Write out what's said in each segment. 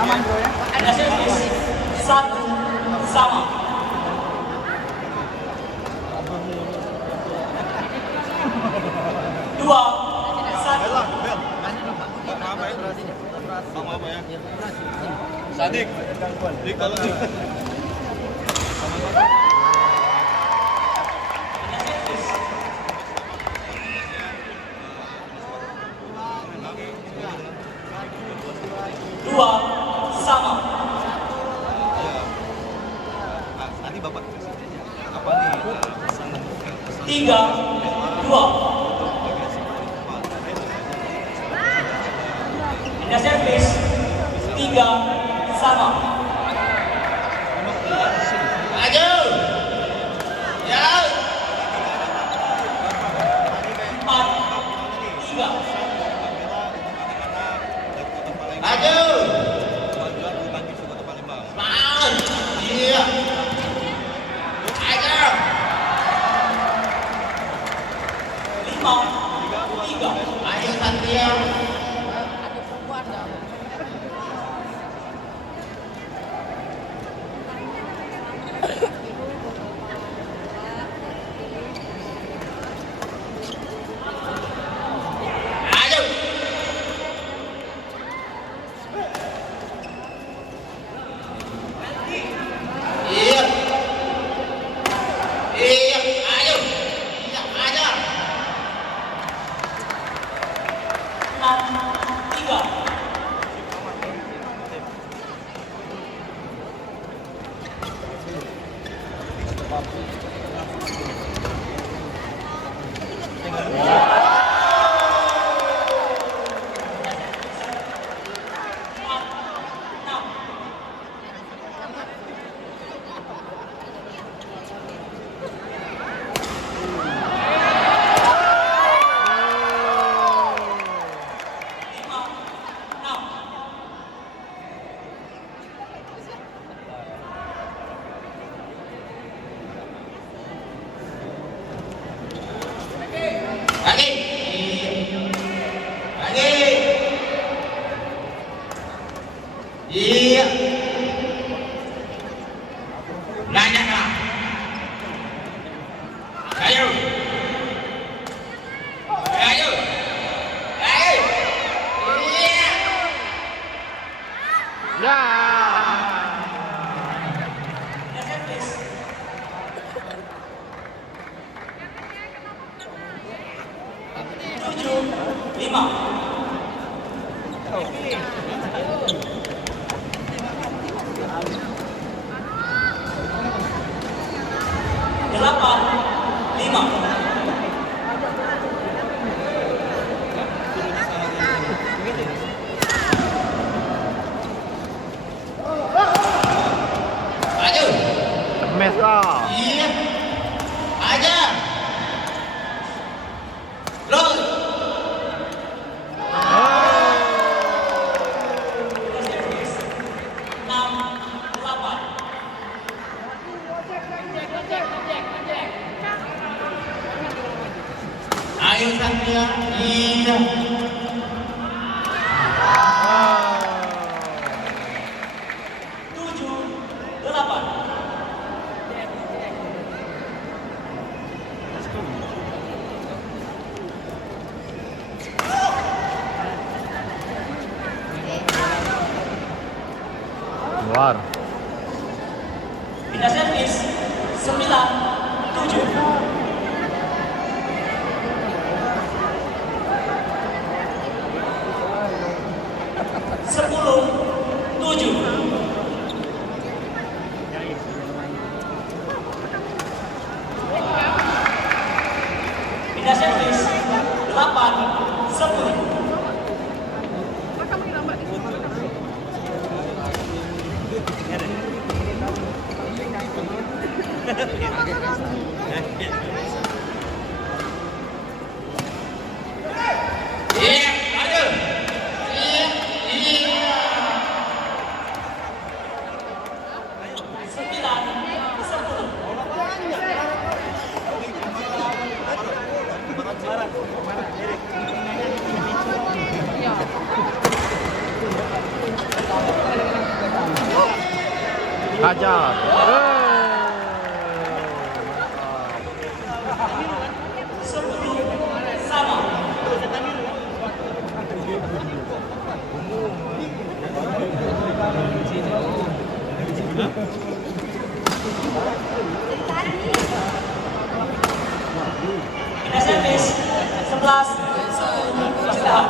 Aman bro ya. Ada servis 1 sama. Dua, satu. Sadik. Dik kalau dik. Dua, sama. Nanti Bapak apa nih pesanan? Tiga, dua. Ada servis 3 sama. Maju. Ya. 4, 3. Maju. Palembang. Semangat. Iya. Ayo. 5, 3. Ayo Satria. Ayo. Iya. Iya, ayo. Iya, ajar. 6, 3. Lagi. Lagi. Iya. Banyak lah. Ayo. Ayo. Ayo. Iya. Ya. Ada servis 7, 5. Delapan, 5. Maju. Mes lah. Iya. Ajar. Terus. Ada servis 6, 8. Ayo Satria. Iya. 7, 8. Keluar. Pindah servis 9, 7. 10, 7. Pindah servis 8, 10. Iya. Ayo. Iya. Iya. Hajar. Sama. Kita servis 11. Istirahat.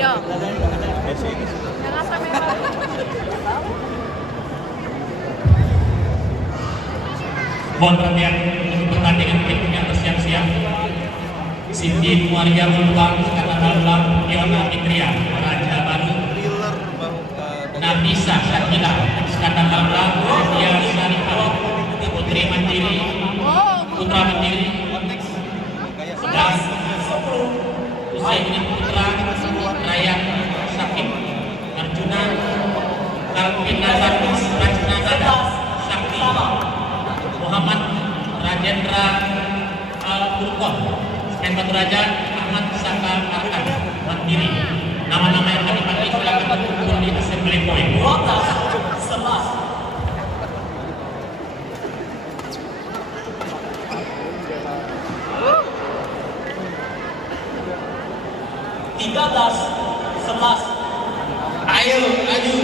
Iya. Jangan sampai Mohon perhatian untuk pertandingan berikutnya bersiap-siap. Cindy Muaria Meluang, Skandal Ulang, Yona Fitria, Raja Baru, Nabisa Syakila, Skandal Ulang, Dia Syarifah, Putri Mandiri, Putra Mandiri, dan Usai Budi Putra, Rayyan Sakit, Arjuna, Kalvin Nazar, Rajna Nada, Sakti, Muhammad Rajendra Al-Furqon, Smen Batu Raja, Ahmad Saka Arkan, Mandiri. Nama-nama yang kami panggil silakan berkumpul di assembly point. 11. Ayo, maju.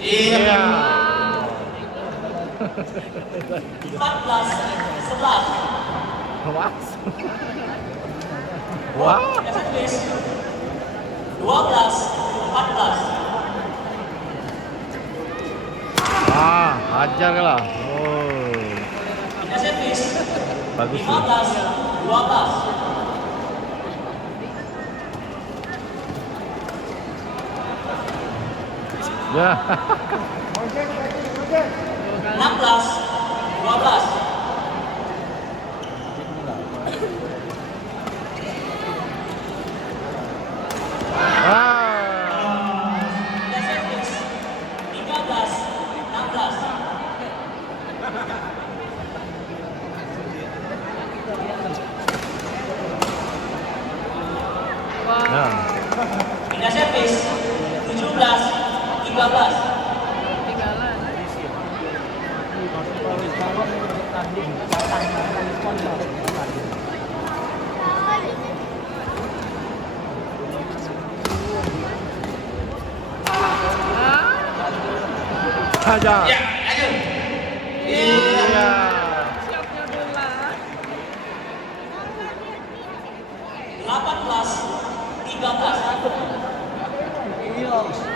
Iya. Iya. 14-11. What? Wah. Kita servis 12-14. Ah, hajar lah. Oh, Kita servis bagus tuh. 15-12. Ya. 16-12. Ah. Kita servis 13-16. Ya. Kita servis 17-13. ketinggalan. Hajar. Ya, ayo. Iya. Siapnya bola. 18-13.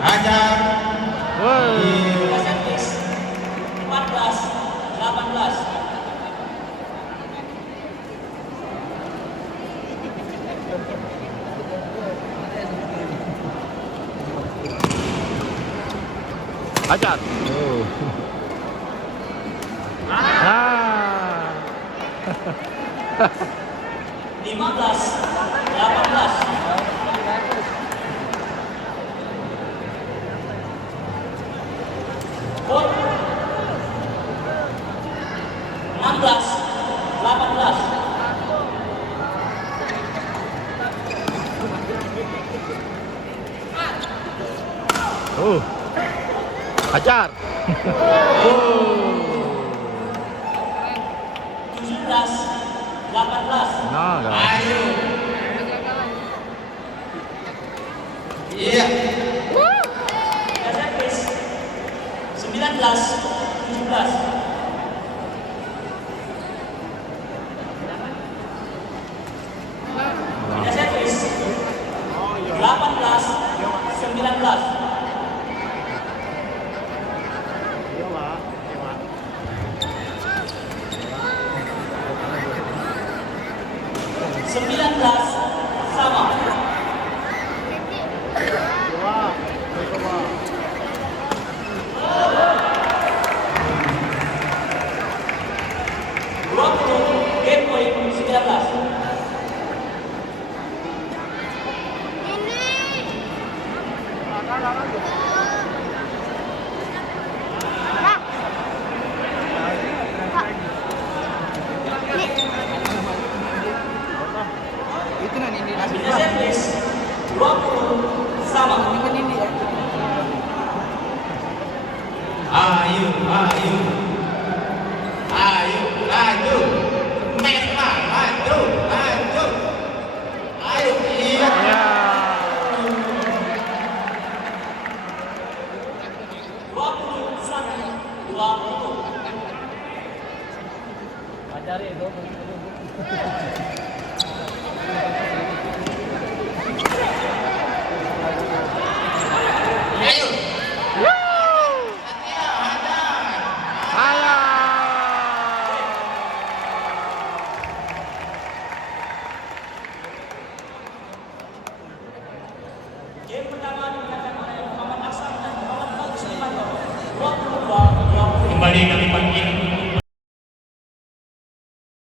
Hajar. Woi. Kita servis 14-18. Hajar. Oh. Ah. 15-18. Put 16-18. Hajar. 17-18. Nah, kan. Ayo. Iya. Kita servis 19-17. Kita servis 18-19. Sembilan belas sama. Game point 19. Ayo. Ayo. Game pertama dimenangkan oleh Muhammad Hasan dan Muhammad Bagus Limanto. 22-20. Kembali kami